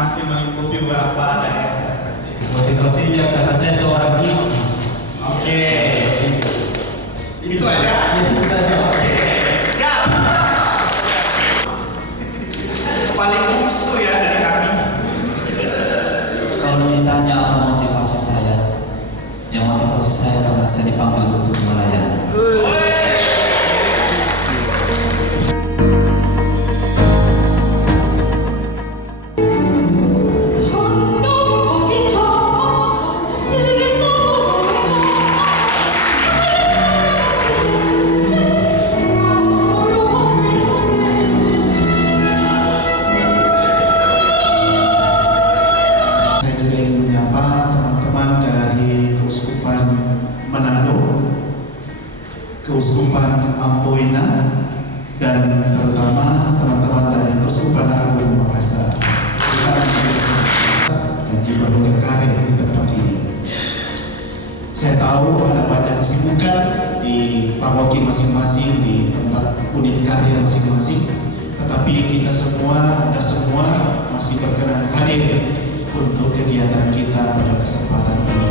masih melingkupi beberapa daerah terpencil. Motivasinya kata saya seorang imam. Oke. Itu aja. Ya, itu saja. Oke. Ya. Paling bungsu ya dari kami. Kalau ditanya apa motivasi saya, yang motivasi saya karena saya dipanggil untuk melayani. Saya juga ingin menyapa teman-teman dari Keuskupan Manado, Keuskupan Amboina, dan terutama teman-teman dari Keuskupan Agung Makassar. Dan juga Kare di tempat ini. Saya tahu ada banyak kesibukan di paroki masing-masing, di tempat unit karya masing-masing, tetapi kita semua, Anda semua masih berkenan hadir untuk kegiatan kita pada kesempatan ini.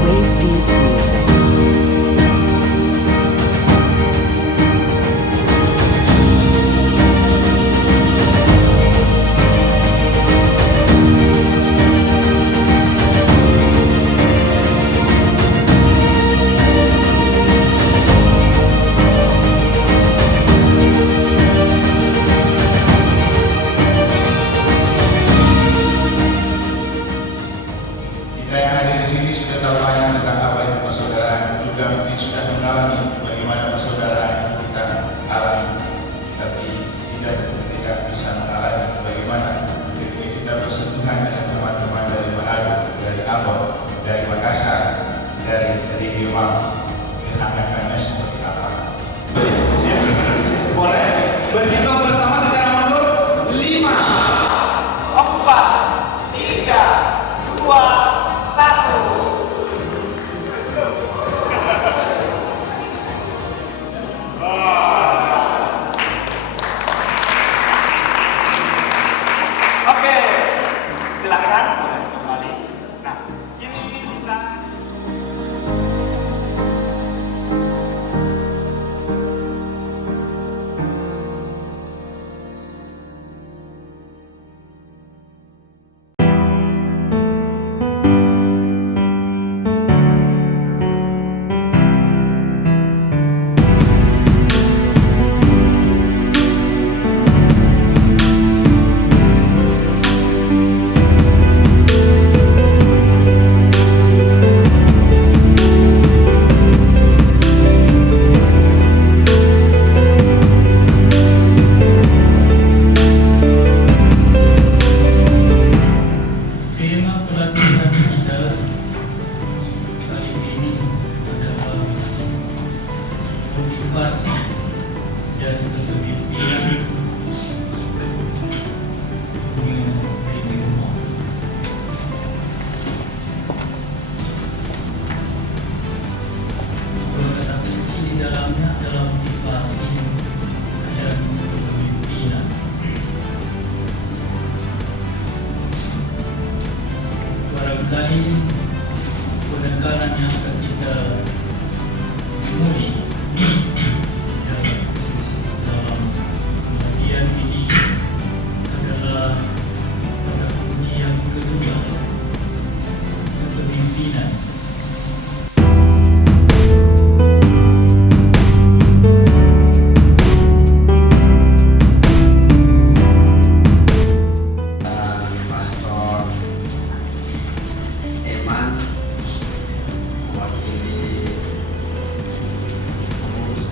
Wave Beats Music. Kita yang hadir di sini sudah tahu banyak tentang apa itu persaudaraan, juga mungkin sudah mengalami bagaimana persaudaraan itu kita alami, tapi tidak bisa mengalami bagaimana ketika kita bersentuhan dengan teman-teman dari Manado, dari Ambon, dari Makassar, dari Giomang, kehangatannya seperti apa. Boleh. Berhitung bersama secara mundur. 5, 4, 3, 2, 1. Oke, silakan boleh kembali. Nah, ini kita Tema pelatihan kita kali ini adalah motivasi dan kepemimpinan dunia kehidupan. Perkataan suci di dalamnya adalah motivasi dan kepemimpinan. Barangkali penekanan yang akan kita temui secara khusus dalam penelitian ini adalah pada kunci yang kedua, kepemimpinan. Pastor Eman mewakili pengurus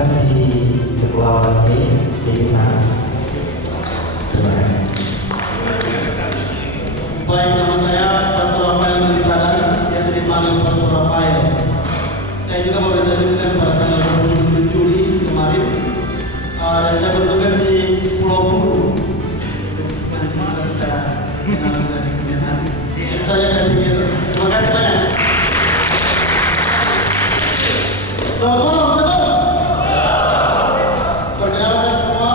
bertugas di Kepulauan Negeri di sana. Terima kasih. Baik, nama saya Pastor Rafael Mentitaran, biasa dipanggil Pastor Rafael. Saya juga mau diteruskan pada tanggal 27 Juli kemarin, dan saya bertugas di Pulau Buru. Dan masih saya kenal dari kemudian hari. Itu saja saya pikir. Terima kasih banyak. Selamat malam, betul? Perkenalkan semua,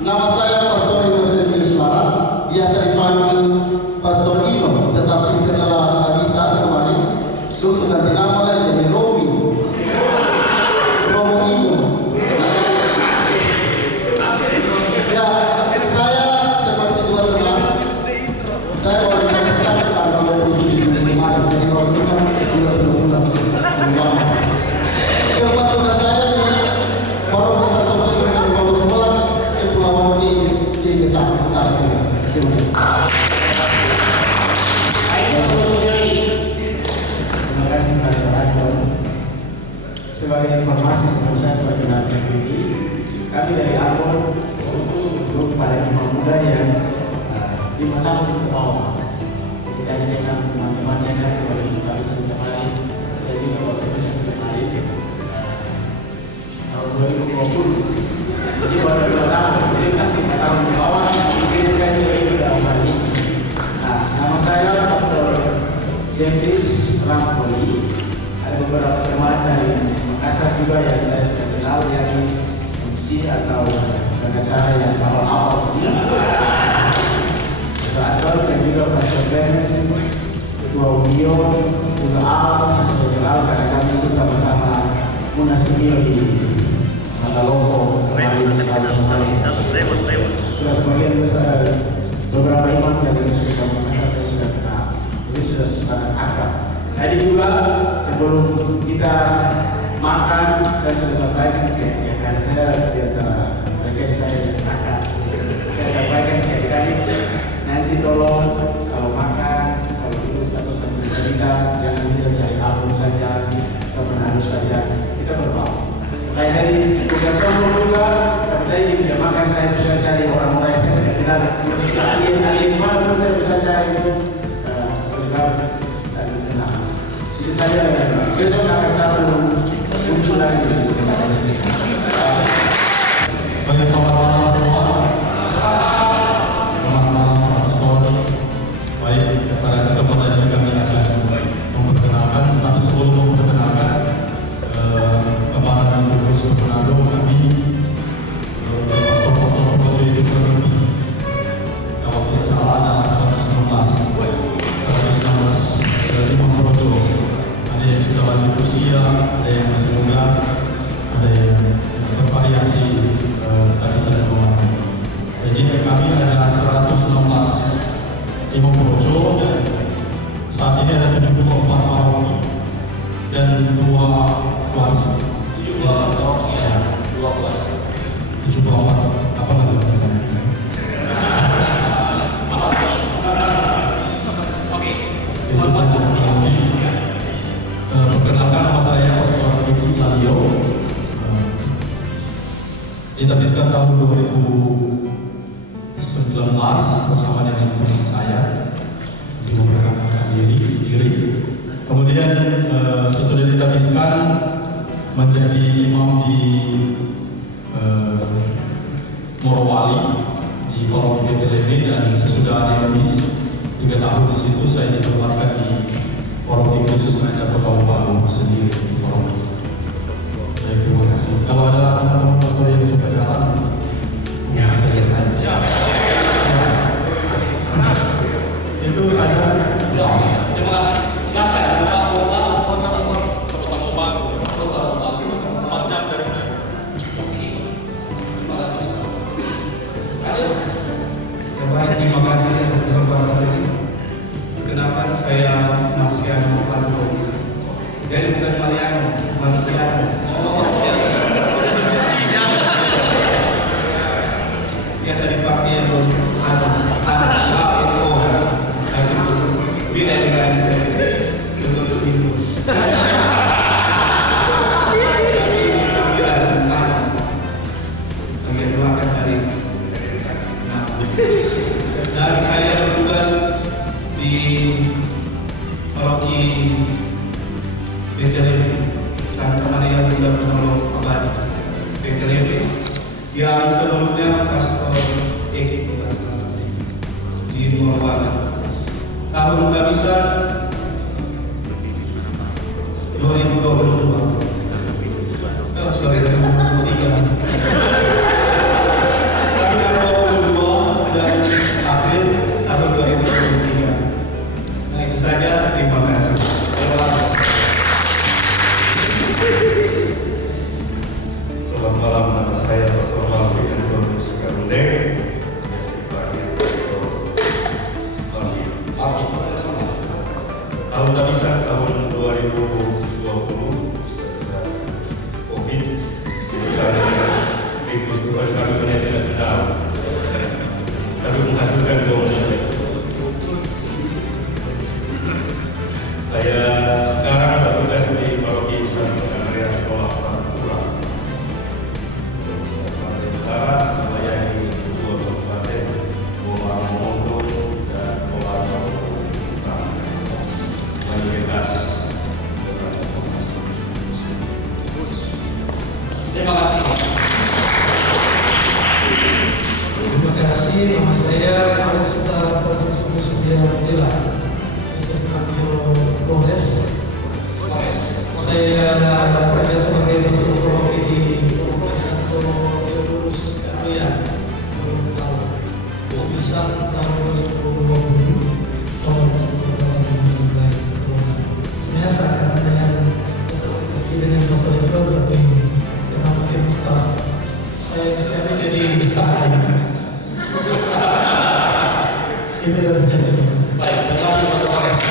nama saya Pastor Ino Sergius Marat, biasa dipanggil Pastor Ino, tetapi setelah bisa kemarin, terus sudah dinama lagi jadi Romi Ino. Ya, saya seperti dua teman, saya baru dituliskan tanggal 27 Juli kemarin, jadi baru cuma 2 bulan. Keempat tugas saya di Forum Persatuan Ekonomi Paulus Molan, Kepulauan Kegesang, Utara Timur. Terima kasih Pastor Anton. Sebagai informasi sebelum saya perkenalkan diri, kami dari Ambon mengutus untuk para imam muda yang 5 tahun ke bawah. Ketika dengan teman-temannya kan kembali kita bisa kemarin, saya juga waktu bisa kemarin tahun 2020. Jadi baru 2 tahun, jadi pasti 5 tahun ke bawah. Jadi saya juga ikut dalam hal ini. Nah, nama saya Pastor Jendris Rampoli. Ada beberapa teman dari Makassar juga yang saya sudah kenal, yakni MC atau pengacara yang awal-awal. Pastor dan juga Pastor Ben, Ketua Unio, juga Al, saya sudah kenal karena kami itu sama-sama Munas Unio di Magalongko kemarin. Sudah sebagian besar beberapa imam yang dari Sumatera Makassar saya sudah kenal. Jadi sudah sangat akrab. Tadi juga sebelum kita makan, saya sudah sampaikan kegiatan saya di antara rekan saya dan kakak. Saya sampaikan kegiatan nanti tolong kalau makan, kalau duduk atau sambil cerita, jangan kita cari album saja, atau menhalus saja, kita berdoa. Kayak tadi bukan sombong juga, tapi tadi di meja makan saya bisa cari orang-orang yang saya tidak kenal. Alien mana pun saya bisa cari itu, berusaha saling kenal. Jadi saya besok akan selalu muncul lagi. Selamat malam semua. Selamat malam Pastor. Baik, pada kesempatan ini kami akan memperkenalkan, tapi sebelum memperkenalkan kemarin untuk Super Manado kami Pastor Projo itu berlebih. Kalau tidak salah ada 116 Imam Projo. Ada yang sudah lanjut usia, ada yang masih muda, ada yang bervariasi tadi saya kemarin. Jadi kami ada 116 Imam Projo dan saat ini ada 74 paroki dan 2 kuasa. 74 paroki ya, 2 kuasa. 74 apa lagi? Perkenalkan nama saya Pastor Edi Lalio. Diterbitkan tahun 2019 bersama dengan teman saya di memperkenalkan diri. Kemudian sesudah diterbitkan menjadi imam di Morowali di Paroki Beteleme, dan sesudah Anemonis 3 tahun di situ saya ditempatkan di Paroki Kristus Raja Kota Baru sendiri di Paroki. Baik, terima kasih. Kalau ada teman-teman pastor yang suka jalan, saya saja. Itu saja. Terima kasih. Terima kasih atas kesempatan ini. Kenapa saya Marsiano Marco? Jadi bukan Mariano, Marsiano. Biasa dipakai untuk beda dengan untuk ini. Tapi yang sebelumnya Pastor Eki di Norway. Tahun kehabisan 2022. Sorry, 2023. Tanggal 22 dan April tahun 2023. Nah itu saja, terima kasih. Selamat malam, nama saya Pastor Malvin Antonius Karundeng. Biasa dipanggil Pastor Malvin. Tahun kehabisan tahun 2020 saat COVID, karena virus itu kami tidak kenal, tapi menghasilkan keuntungan. Saya sekarang bertugas di Paroki Santo Area Sekolah Pura. Utara melayani dua kabupaten, Bola Mongondo dan Bola Utara. Mayoritas Terima kasih. Terima kasih. Nama saya Arista Franciscus Diamandela. Saya dipanggil Kores. Saya bekerja sebagai pastor paroki di Paroki Santo Theodorus Karya. Kehabisan tahun 2020. Sebenarnya seakan dengan pastor itu berarti kenapa tim staff saya sekarang jadi itu dari saya. Baik, terima kasih Pastor Kores.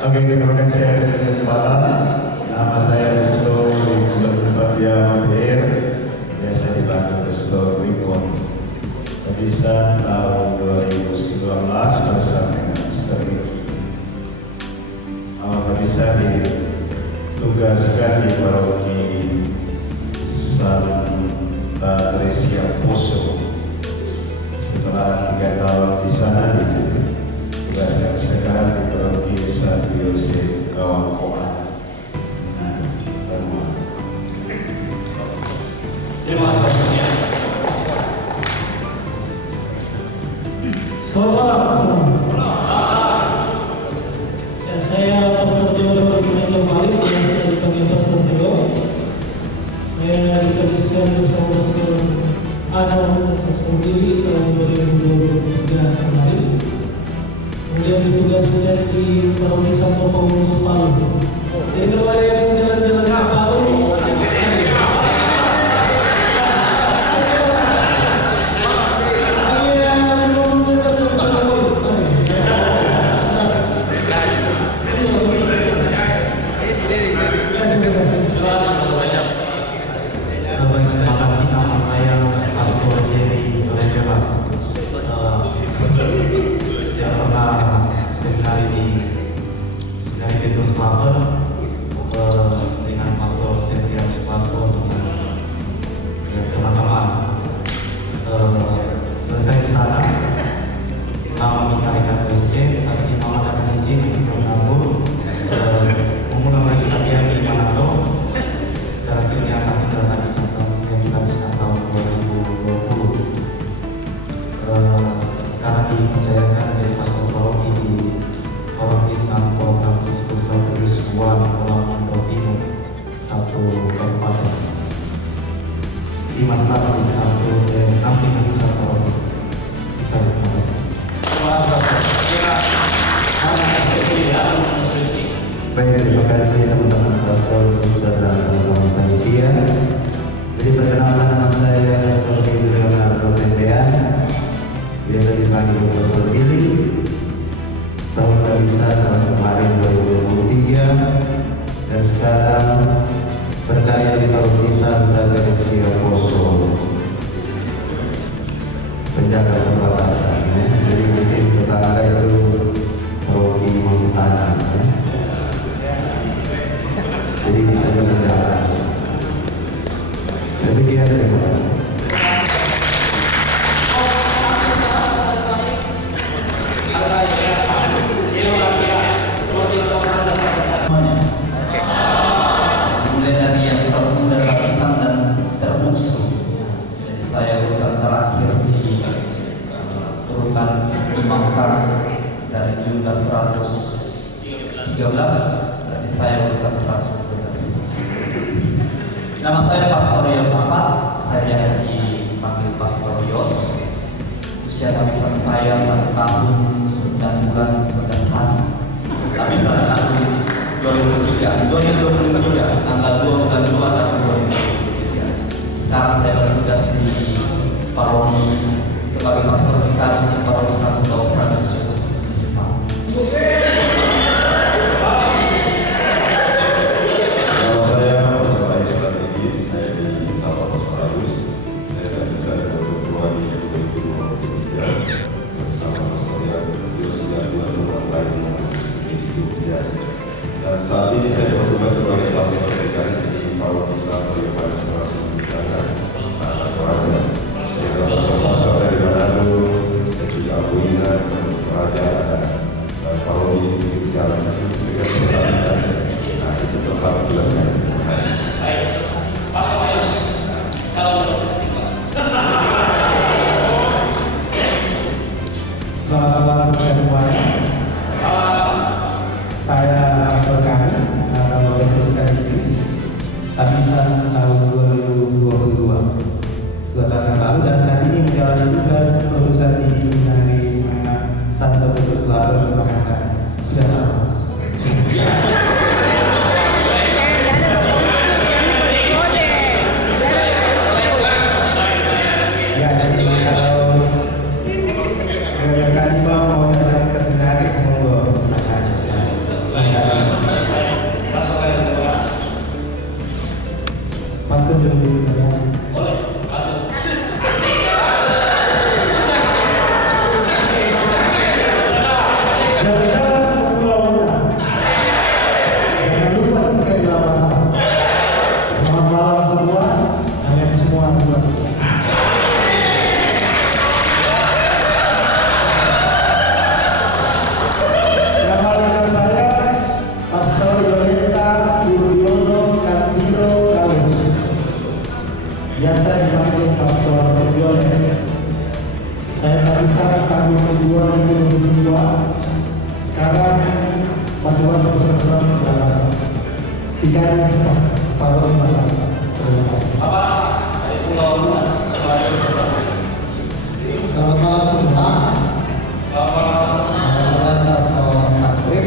Oke, terima kasih atas kesempatan. Nama saya Pastor Fabian PR, biasa dipanggil Pastor Rikon. Kehabisan tahun 2019 bersama dengan Pastor Riki. Bisa ditugaskan di Paroki Santa Teresia Poso. Setelah 3 tahun di sana ditugaskan sekarang di Paroki Santo Yosef Kawangkoan. Terima kasih Pastornya. Selamat saya Pastor Theo Sunan Balik, yang saya dipanggil Pastor Theo. Saya ditugaskan bersama Pastor Adam dan Pastor Billy tahun 2023 kemarin. Kemudian ditugaskan di Paroki Santo Paulus Palu. Jadi kalau ada yang jalan-jalan ke Palu, dengan Pastor Setia Supasto dan teman-teman selesai di sana lama minta ikan USC, tapi mama dan izin untuk ngabur memulai lagi latihan di Manado. Sekarang kegiatan kita tadi sampai yang kita bisa tahun 2020. Sekarang dipercayakan dari Pastor Paroki di Paroki Santo Franciscus Xaverius Kuala Mongondo Timur, satu kabupaten. Di stasi satu Amping Pusat Paroki. Saya terima kasih. Baik, terima kasih teman-teman pastor, saudara dan teman-teman panitia. Jadi perkenalkan, nama saya Pastor Leonardo Tendean, biasa dipanggil Pastor Billy. Tahun kehabisan tahun kemarin 2023 dan sekarang berkarya di Paroki Santa Teresia Poso, penjaga perbatasan. Jadi mungkin tetangga itu Paroki Montana, jadi bisa berjalan. Sekian, terima kasih. Mulai dari yang termuda, lapisan dan terbukti Kars dari jumlah 113, berarti saya urutan 113. Nama saya Pastor Yosafat, saya biasa dipanggil Pastor Yos. Usia kabisan saya 1 tahun 9 bulan 11 hari. Kabisan tahun 2023, tanggal 2 bulan 2 tahun 2023. Sekarang saya bertugas di paroki sebagai pastor vikaris di paroki Santo Paul Franciscus di Semang. Nama saya Pastor Ais Strategis, saya di Sabah Pastoralus. Saya tak bisa berdoa di 2023 bersama Pastor yang beliau sudah 2 tahun lalu masih di Jogja. Dan saat ini saya bertugas sebagai pastor vikaris di paroki Santo Yohanes Rasul Anak Raja. Saya pastor dari Manado, saya juga Abuina, Raja, dan paroki di jalan itu dengan pertanian. Nah, itu tempat jelaskan. Terima kasih. Baik, Pastor Ayus, calon festival. Selamat malam kepada semuanya. Saya berkali berproses Tabisan tahun 2022 2 tahun yang lalu, dan saat ini menjalani tugas urusan di Seminari Santo Petrus Labor Makassar. Sudah tahu. Ya, jadi kalau kali mau datang ke Seminari, monggo silakan. Pantun dulu saya. Boleh, pantun. Jalan-jalan ke Pulau Una. Jangan lupa singgah di Lamasan. Selamat malam semua. Kalian semua luar biasa. Nama lengkap saya Pastor Yoleta Budiono Kantiro Kalus. Biasa dipanggil Pastor Yoleta. Saya tabisan tahun 2022. Sekarang bantuan terus-terusan di Makassar. 3 hari sempat Paroki Makassar. Terima kasih. Bapak dari Pulau Luna, Selamat malam semua. selamat malam. Saya Pastor Takrib,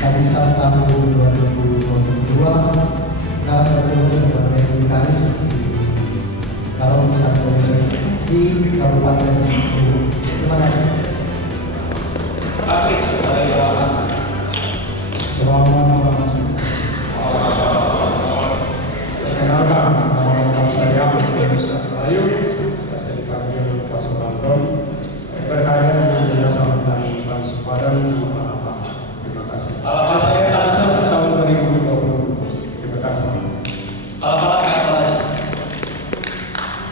Tabisan tahun 2022. Sekarang bertugas sebagai vikaris di Paroki Santo Yosef Kabupaten Bengkulu. Terima kasih. Patris dari Makassar. Selamat malam semua. Perkenalkan, nama lengkap saya Ustaz Bayu. Saya dipanggil Pak Suranton. Berkarya di Yayasan Tani Bangsa Padang di Palembang. Terima kasih. Alamat saya Tabisan Tahun 2020. Terima kasih. Alamat Kak Raja.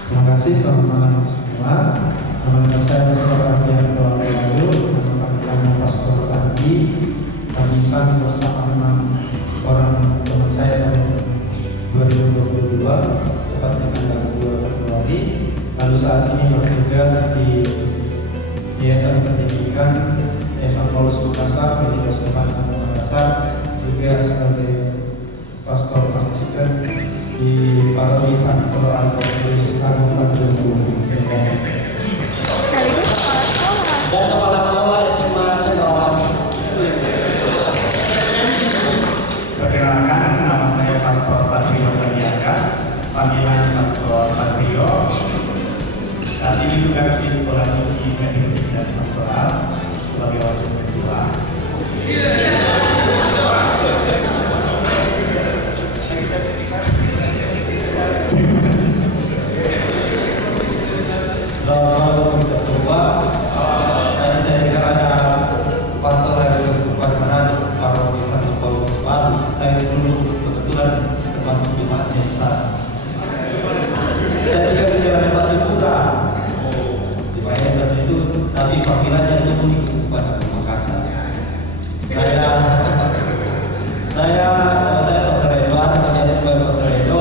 Terima kasih. Selamat malam semua. Nama saya Pastor Ardianto Bayu. Nama panggilannya Pastor Andi. Tabisan bersama 6 orang teman saya tahun 2022, tepatnya tanggal 2 Februari. Lalu saat ini bertugas di Yayasan Pendidikan Yayasan Paulus Makassar, Pendidikan Sekolah Makassar, juga sebagai pastor asisten di Paroki Santo Petrus Labor Makassar. Dan Kepala Sekolah SMA Cendrawasih. Perkenalkan, nama saya Pastor Patrio Kadiaka, panggilan Pastor Patrio. Saat ini tugas di Sekolah Tinggi Teknik dan Pastoral sebagai wakil ketua. Selamat malam, tadi saya dengar ada Pastor dari Kabupaten Manado, Paroki Santo Paulus Baru. Saya dulu kebetulan termasuk jemaat yang besar. Saya juga di Jalan Patipura. Di Payasan itu, tapi panggilannya dulu di Kabupaten Makassar. Saya Pastor Edward, biasa sebagai Pastor Edo.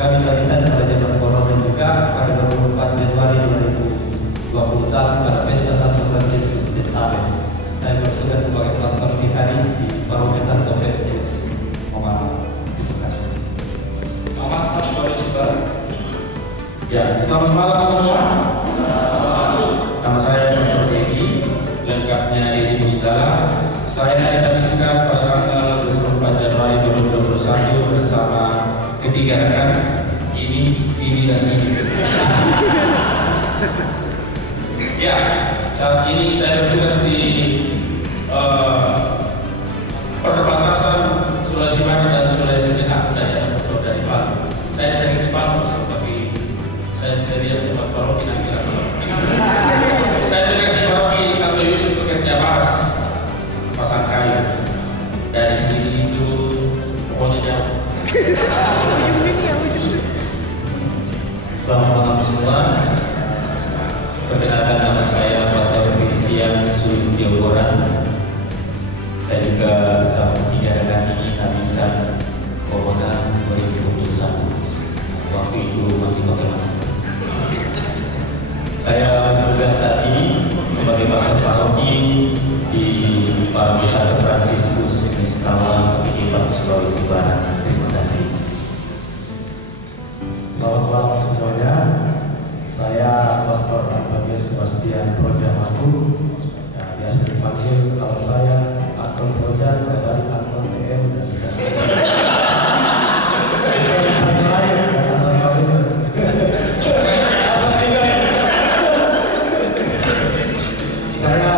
Kami tabisan pada zaman corona juga pada 24 Januari 2021 pada pesta Sulawesi Barat. Ya, selamat malam semua. Nama saya Pastor Dedi, lengkapnya Dedi Musdala. Saya ditabiskan pada tanggal 24 Januari 2021 bersama ketiga rekan ini dan ini. Ya, saat ini saya bertugas di perbatasan Sulawesi Barat dan Sulawesi Tengah dari Palu. Saya sering ke Palu, tapi saya tidak lihat tempat paroki nanti lagi. Saya tugas di paroki Santo Yusuf Pekerja Baras, Pasangkayu. Dari sini itu pokoknya jauh. Selamat malam semua. Perkenalkan, nama saya Pastor Christian Sulistiogoran. Saya juga bersama tiga rekan ini habisan Corona 2021. Waktu itu masih pakai masker. Saya bertugas saat ini sebagai pastor paroki di Paroki Santo Fransiskus Misawa, Kepulauan Sulawesi Barat. Terima kasih. Selamat malam semuanya. Saya Pastor Antonius Sebastian Projamaku. Biasa dipanggil kalau saya Anton Proja dari Anton TM dan saya. Saya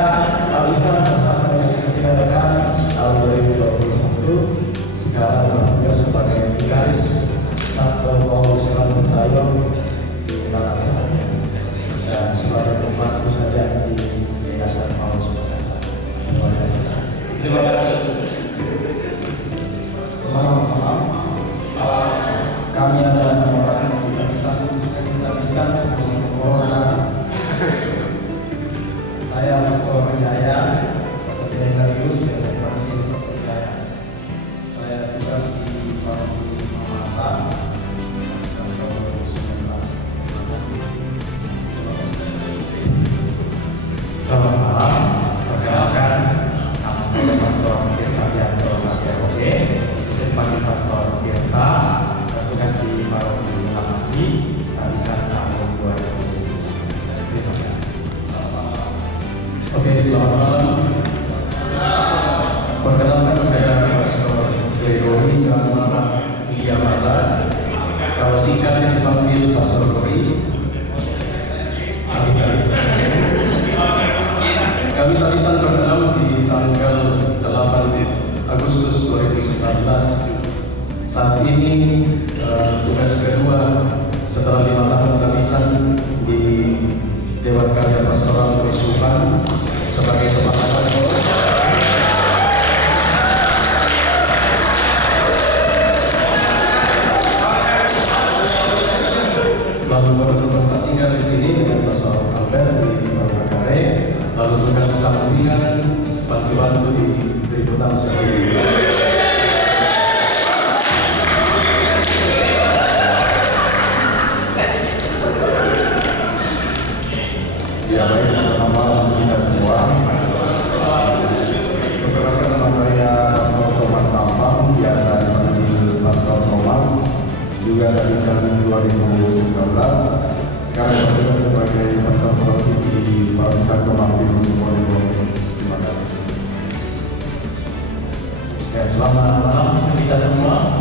habisan bersama dengan ketiga rekan tahun 2021. Sekarang bertugas sebagai vikaris Santo Paulus Rantayo di Malaya dan sebagai pembantu saja di Yayasan Paulus Rantayo. Terima kasih. Terima kasih. Selamat malam. Kami ada 6 orang yang tidak bisa dihabiskan sebelum corona. Saya Pastor Jaya, Pastor Jaya Darius, biasa dipanggil Pastor Jaya. Saya tugas di Paroki Mamasa sampai 2019. Terima kasih. Terima kasih. Selamat malam. Perkenalkan, nama saya Pastor Tirta Yanto Santiagoge. Saya dipanggil Pastor Tirta. Bertugas di Paroki Lamasi, habisan tahun 2019. Terima kasih. Oke, selamat malam. Perkenalkan, saya Pastor Gregory Kamara Iliamata. Kalau singkatnya dipanggil Pastor Gori. Kami tabisan terkenal di tanggal 8 Agustus 2019. Saat ini tugas kedua setelah 5 tahun tabisan di Dewan Karya Pastoral Kerusuhan sebagai kepala kantor. Lalu bertempat tinggal di sini dengan Pastor Albert di Bangkare. Lalu tugas sampingan bantu-bantu di Tribunal sendiri. Ya baik, selamat malam kita semua. Perkenalkan, nama saya Pastor Thomas Tampang, biasa dipanggil Pastor Thomas, juga tabisan 2019. Sekarang bertugas sebagai Pastor Paroki di Paroki Santo Martinus Ponorogo. Terima kasih. Ya, selamat malam kita semua.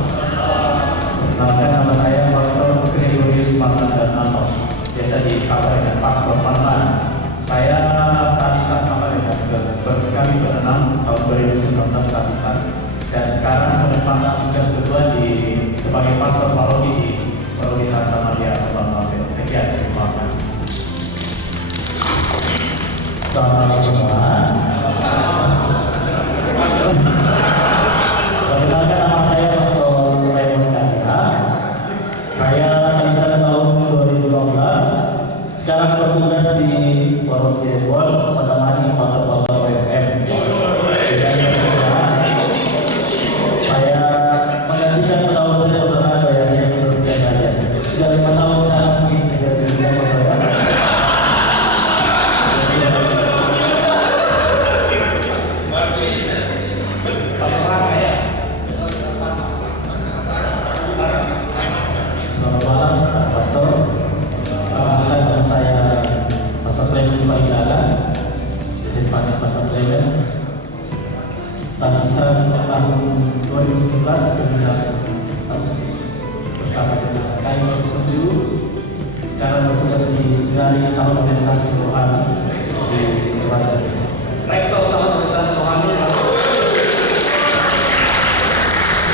Perkenalkan, nama saya Pastor Gregorius Martandano. Biasa disapa dengan Pastor Mantan. Saya tabisan sama dengan kami berenam tahun 2019 tabisan, dan sekarang menempatkan tugas kedua sebagai pastor paroki di Paroki Santa Maria Kebanglampil. Sekian, terima kasih. Selamat malam semua. Perkenalkan, nama saya Pastor Raymond Kania. Saya tabisan tahun 2012. Sekarang bertugas di Paroki Cirebon, pada hari pastor-pastor FM. Saya menggantikan penawar saya Pastor Nado, ya saya meneruskan saja. Sudah 5 tahun saya mungkin saya tidak Pastor. malam Pak Pastor. Nama saya Pastor Clemens Parigaga. Saya dipanggil Pastor Clemens. Tabisan tahun 2017 9 Agustus bersama dengan KAI 7. Sekarang bertugas di Seminari Tahun Orientasi Rohani di Kerajaan. Rektor Tahun Orientasi Rohani.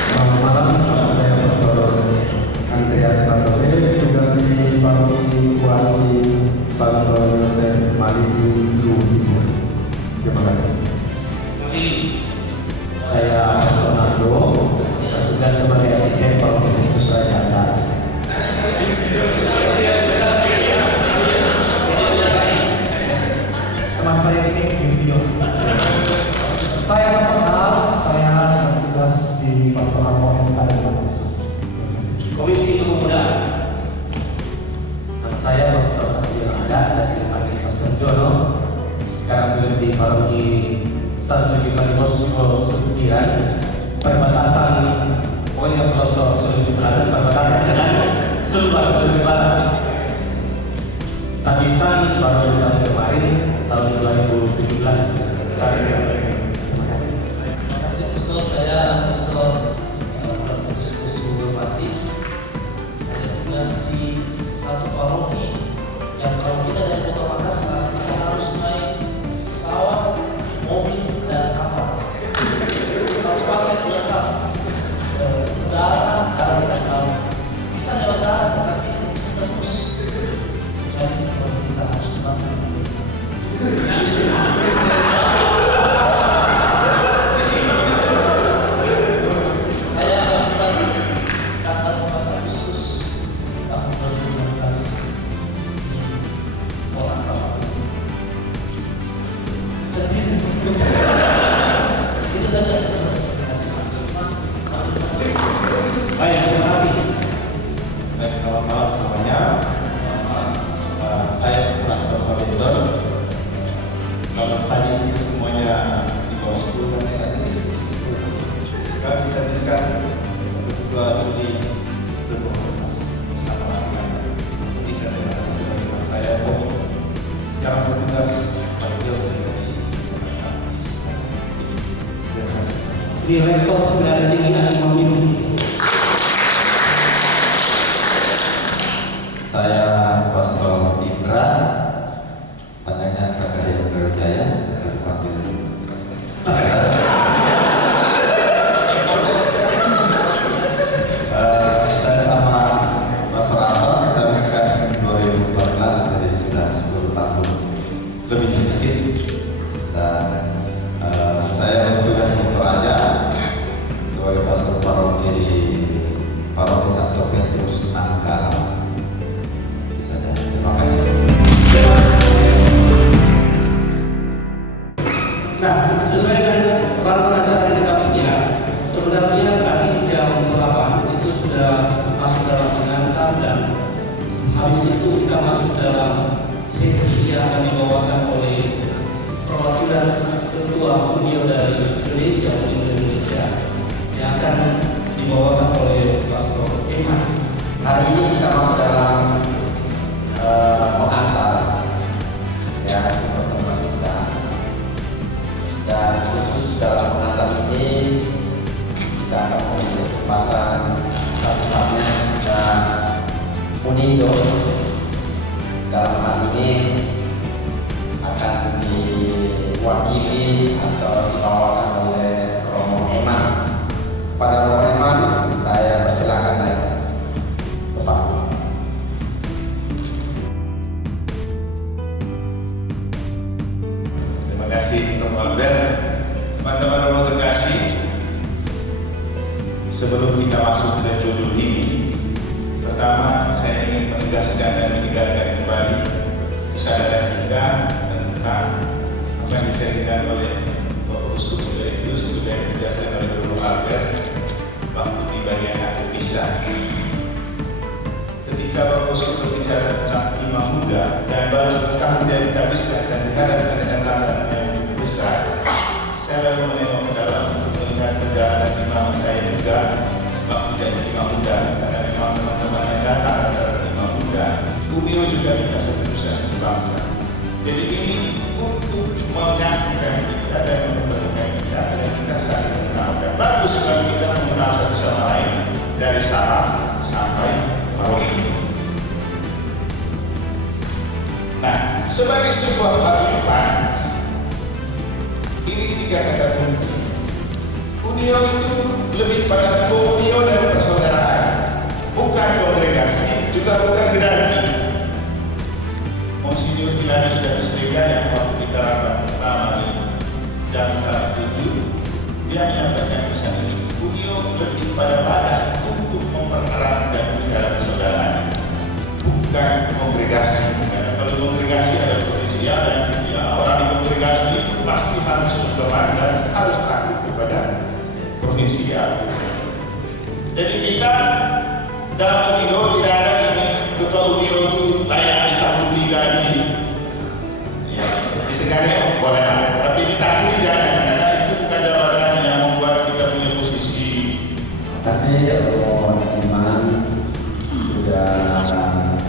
Selamat malam, nama saya Pastor Andreas Santowe, tugas di Paroki Kuasi Santo Yosef Maliki Luhur. Terima kasih. Saya Pastor Nando, bertugas sebagai asisten Paroki Kristus Raja Antares. Teman saya ini Yus. Saya Pastor Al, saya bertugas di Pastoral OMK dan Mahasiswa. Komisi Kepemudaan. Nama saya Pastor Asli Anda, saya dipanggil Pastor Jono. Sekarang tugas di Paroki Santo Bosco Setiran, perbatasan pokoknya pelosok Sulawesi Selatan, perbatasan dengan Sulawesi Barat. Tabisan baru di tahun kemarin, tahun 2017. Terima kasih. Terima kasih Pastor. Saya Pastor Franciscus Wulpati. Saya tugas di satu paroki yang kalau kita dari Kota Makassar kita harus naik pesawat, mobil dan kapal. Satu paket lengkap. Udara, darat dan laut. Bisa lewat darat tetapi tidak bisa tembus. Jadi kita harus dibantu dengan baik. Saya bisa tanggal 4 Agustus tahun 2016 di Orang Rapat itu sendiri. Itu saja. Terima kasih. Baik, terima kasih. Baik, selamat malam semuanya. Saya Pastor Anton Pabendor. Kalau tadi itu semuanya di bawah 10 dan yang ada di 10. Kami ditabiskan 2 Juli 2014 bersama dengan Pastor Ika dan Pastor Ika. Saya Bobi. Sekarang saya tugas pada beliau sendiri di Jakarta. Terima kasih. Direktur Seminari Tinggi dan Pemilu. Saya Pastor Indra, panjangnya Sakaria Berjaya, dipanggil saya sama Pastor Anton, kita miskan 2014, jadi sudah 10 tahun lebih sedikit. Dan saya bertugas di Toraja sebagai pastor paroki di Paroki Santo Petrus Nanggalam. Terima kasih. Nah, sesuai dengan peraturan acara yang kami sebenarnya tadi jam 8 itu sudah masuk dalam pengantar dan habis itu kita masuk dalam sesi yang akan dibawakan oleh perwakilan ketua Unio dari Indonesia yang akan dibawakan oleh Pastor Iman. Hari ini kita masuk dalam pengantar ya di pertemuan kita, dan khusus dalam pengantar ini kita akan memberi kesempatan besar-besarnya dan Unindo dalam hal ini akan diwakili atau dibawakan oleh Romo Eman. Kepada Romo Eman saya persilakan naik ke panggung. Terima kasih Romo Albert. Teman-teman Romo terkasih, sebelum kita masuk ke judul ini, pertama saya ingin menegaskan dan meninggalkan kembali kesadaran kita tentang apa yang disampaikan oleh Bapak Uskup Emeritus juga yang dijelaskan oleh Romo Albert waktu di bagian akhir misa. Ketika Bapak Uskup berbicara tentang imam muda dan baru sebentar dia ditabiskan dan dihadapkan dengan tantangan yang begitu besar, saya lalu menengok ke dalam untuk melihat perjalanan imam saya juga waktu jadi imam muda, karena memang teman-teman yang datang sebangsa. Jadi ini untuk menyatukan kita dan mempertemukan kita agar kita saling mengenalkan. Bagus kalau kita mengenal satu sama lain dari salam sampai paroki. Nah, sebagai sebuah paguyuban, ini 3 kata kunci. Unio itu lebih pada komunio dan persaudaraan, bukan kongregasi, juga bukan hierarki. Monsinyur Hilarius dan Srega yang waktu kita rapat pertama di jam 7, dia menyampaikan pesan ini. Unio lebih pada badan untuk mempererat dan memelihara persaudaraan, bukan kongregasi. Karena kalau kongregasi ada provinsial dan ya, orang di kongregasi itu pasti harus berdoa dan harus takut kepada provinsial. Jadi kita dalam Unio tidak ada ini ketua Unio itu layak ditakuti lagi. Ya, disekali boleh, tapi ditakuti jangan, karena itu bukan jabatan yang membuat kita punya posisi. Terima kasih Romo Iman sudah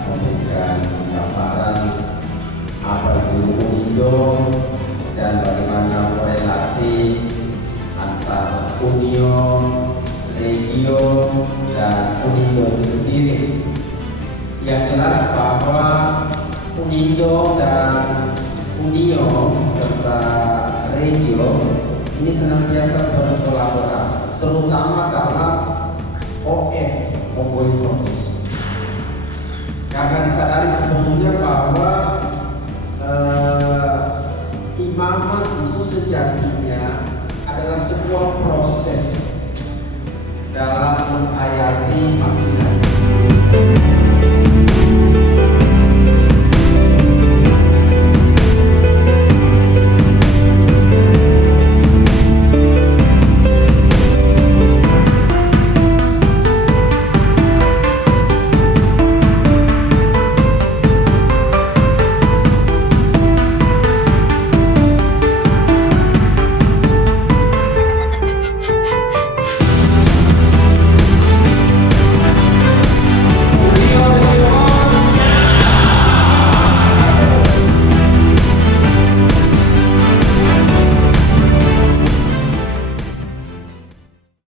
memberikan gambaran apa itu Unido dan bagaimana korelasi antara Unio, Regio, dan Unido itu sendiri. Yang jelas bahwa Unido dan Unio serta Regio ini senantiasa berkolaborasi, terutama dalam OF, ongoing formation. Karena disadari sebetulnya bahwa imamat itu sejatinya adalah sebuah proses dalam menghayati makna